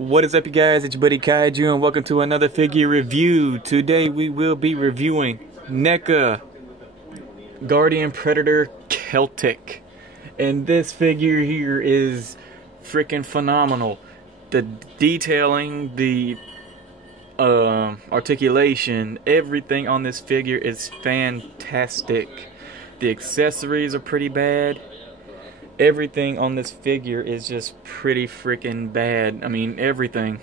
What is up, you guys? It's your buddy Kaiju, and welcome to another figure review. Today we will be reviewing NECA Guardian Predator Celtic, and this figure here is freaking phenomenal. The detailing, the articulation, everything on this figure is fantastic. The accessories are pretty bad. Everything on this figure is just pretty freaking bad. I mean, everything.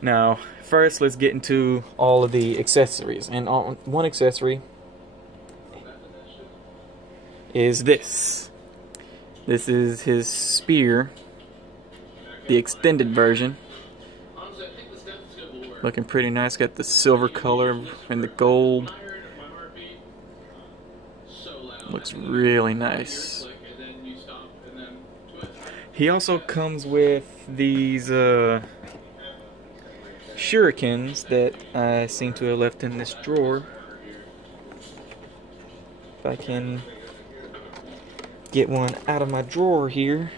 Now, first let's get into all of the accessories. And one accessory is this. This is his spear, the extended version. Looking pretty nice. Got the silver color and the gold. Looks really nice. He also comes with these shurikens that I seem to have left in this drawer. If I can get one out of my drawer here.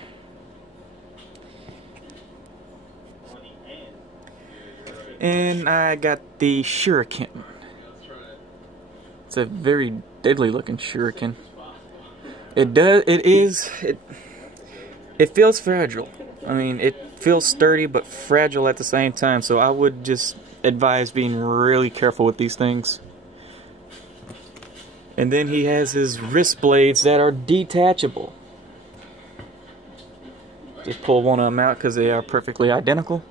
And I got the shuriken. It's a very deadly looking shuriken. It feels fragile. I mean, it feels sturdy but fragile at the same time, so I would just advise being really careful with these things. And then he has his wrist blades that are detachable. Just pull one of them out because they are perfectly identical.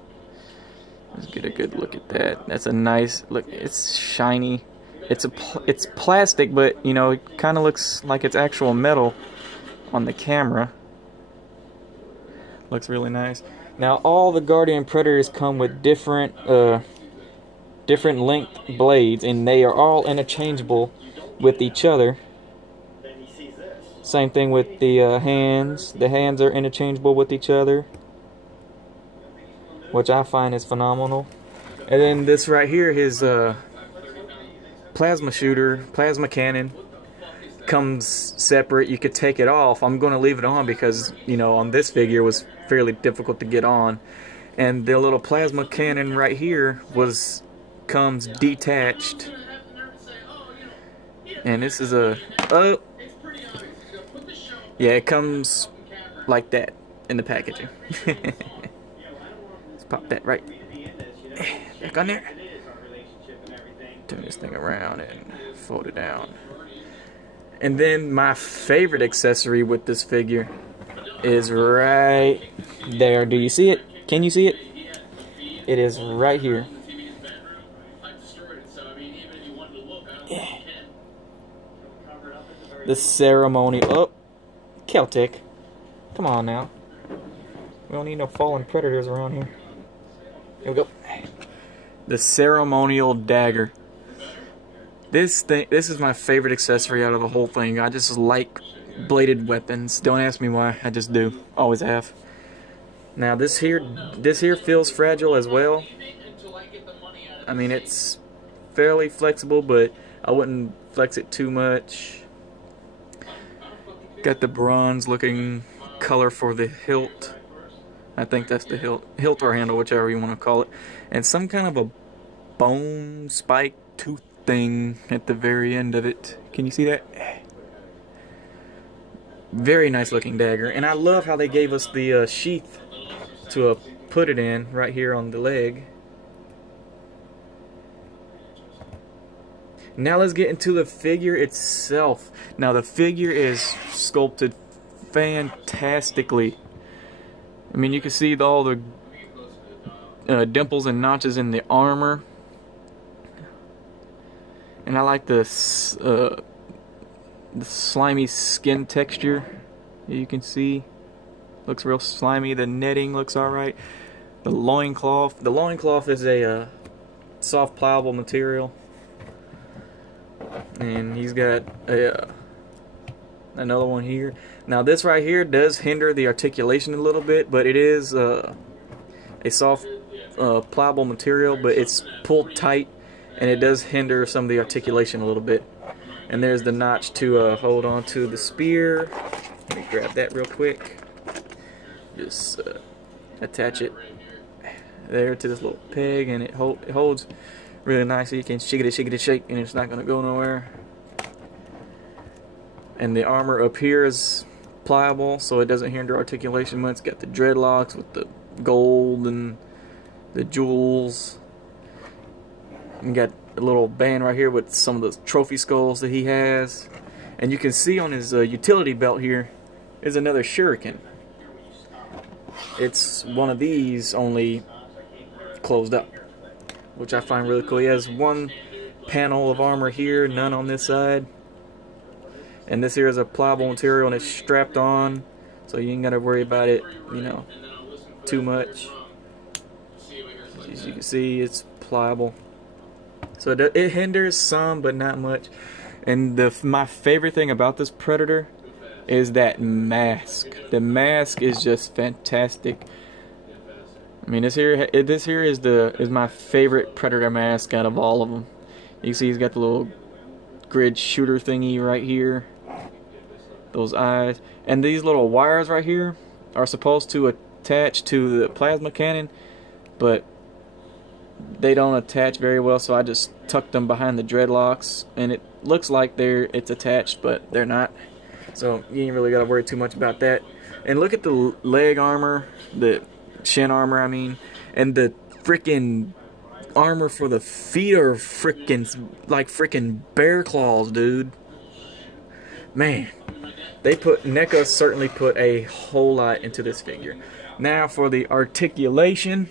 Let's get a good look at that. That's a nice look. It's shiny. It's plastic, but you know, it kind of looks like it's actual metal on the camera. Looks really nice. Now, all the Guardian Predators come with different length blades, and they are all interchangeable with each other. Same thing with the hands. The hands are interchangeable with each other, which I find is phenomenal. And then this right here, his plasma shooter, plasma cannon, comes separate. You could take it off. I'm going to leave it on because, you know, on this figure it was fairly difficult to get on. And the little plasma cannon right here comes detached. And this is yeah, it comes like that in the packaging. Let's pop that right back on there. Turn this thing around and fold it down. And then my favorite accessory with this figure is right there. Do you see it? Can you see it? It is right here. Yeah. The ceremonial. Oh, Celtic. Come on now. We don't need no fallen predators around here. Here we go. The ceremonial dagger. This is my favorite accessory out of the whole thing. I just like bladed weapons. Don't ask me why. I just do. Always have. Now this here feels fragile as well. I mean, it's fairly flexible, but I wouldn't flex it too much. Got the bronze looking color for the hilt. I think that's the hilt or handle, whichever you want to call it. And some kind of a bone spike tooth thing at the very end of it. Can you see that? Very nice looking dagger. And I love how they gave us the sheath to put it in right here on the leg. Now let's get into the figure itself. Now the figure is sculpted fantastically. I mean, you can see all the dimples and notches in the armor. And I like the slimy skin texture. You can see, looks real slimy. The netting looks alright. The loincloth. The loincloth is a soft pliable material. And he's got another one here. Now this right here does hinder the articulation a little bit, but it is a soft pliable material, but it's pulled tight. And it does hinder some of the articulation a little bit. And there's the notch to hold on to the spear. Let me grab that real quick. Just attach it there to this little peg, and it holds really nice. So you can shake it, and it's not gonna go nowhere. And the armor up here is pliable, so it doesn't hinder articulation much. It's got the dreadlocks with the gold and the jewels. And got a little band right here with some of the trophy skulls that he has. And you can see on his utility belt here is another shuriken. It's one of these, only closed up, which I find really cool. He has one panel of armor here, none on this side. And this here is a pliable material, and it's strapped on, so you ain't gotta worry about it, you know, too much. As you can see, it's pliable. So it hinders some, but not much. And my favorite thing about this Predator is that mask. The mask is just fantastic. I mean, this here is my favorite Predator mask out of all of them. You can see he's got the little grid shooter thingy right here. Those eyes. And these little wires right here are supposed to attach to the plasma cannon, but they don't attach very well, so I just tucked them behind the dreadlocks, and it looks like it's attached, but they're not. So you ain't really gotta worry too much about that. And look at the leg armor, the shin armor, I mean, and the freaking armor for the feet are freaking bear claws, dude. Man, NECA certainly put a whole lot into this figure. Now for the articulation.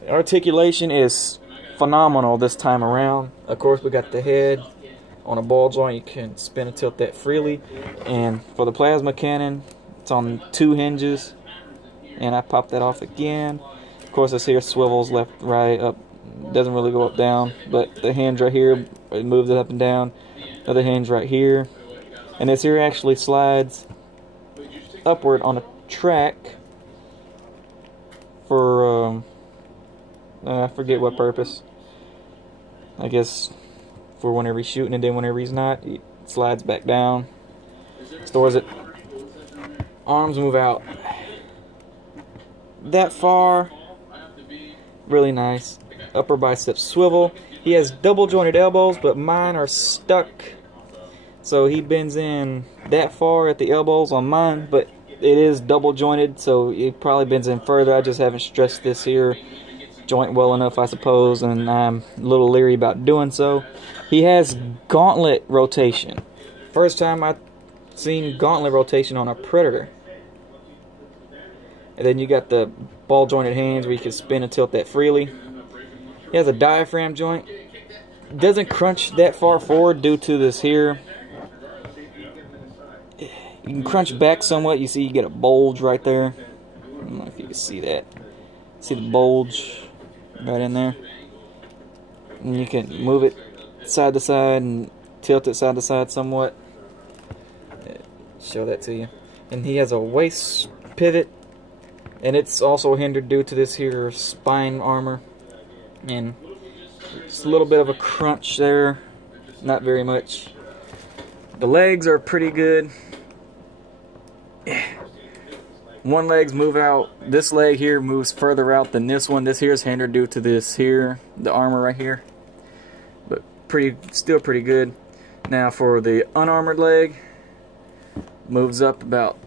The articulation is phenomenal this time around. Of course, we got the head on a ball joint. You can spin and tilt that freely. And for the plasma cannon, it's on 2 hinges. And I popped that off again. Of course, this here swivels left, right, up. Doesn't really go up, down. But the hinge right here, it moves it up and down. Another hinge right here. And this here actually slides upward on a track for, I forget what purpose. I guess for whenever he's shooting, and then whenever he's not, he slides back down, stores it. Arms move out that far. Really nice. Upper bicep swivel. He has double jointed elbows, but mine are stuck. So he bends in that far at the elbows on mine, but it is double jointed, so it probably bends in further. I just haven't stressed this here joint well enough, I suppose, and I'm a little leery about doing so. He has gauntlet rotation. First time I've seen gauntlet rotation on a Predator. And then you got the ball jointed hands where you can spin and tilt that freely. He has a diaphragm joint. Doesn't crunch that far forward due to this here. You can crunch back somewhat. You see you get a bulge right there. I don't know if you can see that. See the bulge right in there? And you can move it side to side and tilt it side to side somewhat. Show that to you. And he has a waist pivot, and it's also hindered due to this here spine armor. And just a little bit of a crunch there. Not very much. The legs are pretty good. One leg's move out. This leg here moves further out than this one. This here is hindered due to this here, the armor right here. But still pretty good. Now for the unarmored leg, moves up about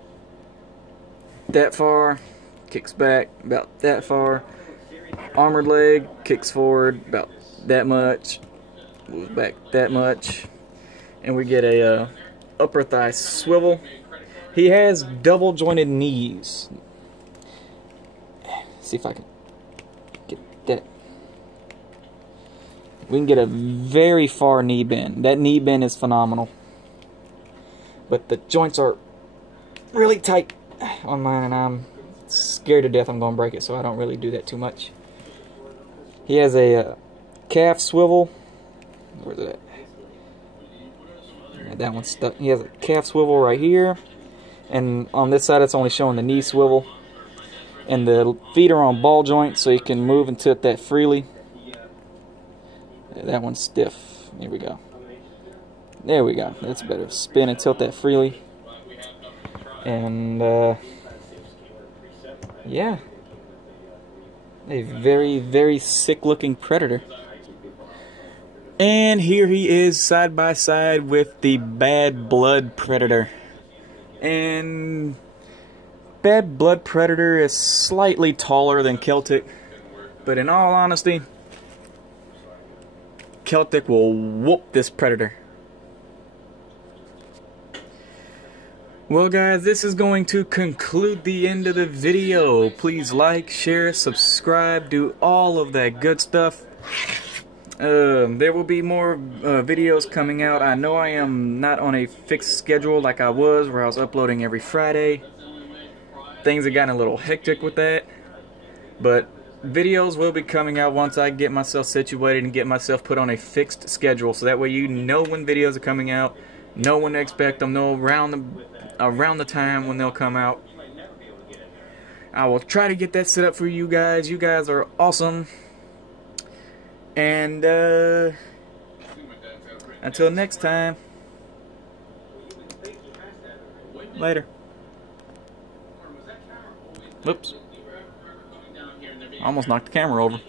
that far, kicks back about that far. Armored leg kicks forward about that much, moves back that much, and we get a upper thigh swivel. He has double jointed knees. See if I can get that. We can get a very far knee bend. That knee bend is phenomenal. But the joints are really tight on mine, and I'm scared to death I'm going to break it, so I don't really do that too much. He has a calf swivel. Where's it at? That one's stuck. He has a calf swivel right here. And on this side, it's only showing the knee swivel. And the feet are on ball joints, so you can move and tilt that freely. Yeah, that one's stiff. Here we go. There we go. That's better. Spin and tilt that freely. And, yeah. A very, very sick looking predator. And here he is side by side with the Bad Blood Predator. And Bad Blood Predator is slightly taller than Celtic, but in all honesty, Celtic will whoop this predator. Well guys, this is going to conclude the end of the video. Please like, share, subscribe, do all of that good stuff. There will be more videos coming out. I know I am not on a fixed schedule like I was, where I was uploading every Friday. Things have gotten a little hectic with that. But videos will be coming out once I get myself situated and get myself put on a fixed schedule. So that way you know when videos are coming out, know when to expect them, know around the time when they'll come out. I will try to get that set up for you guys. You guys are awesome. And until next time, later. Whoops. I almost knocked the camera over.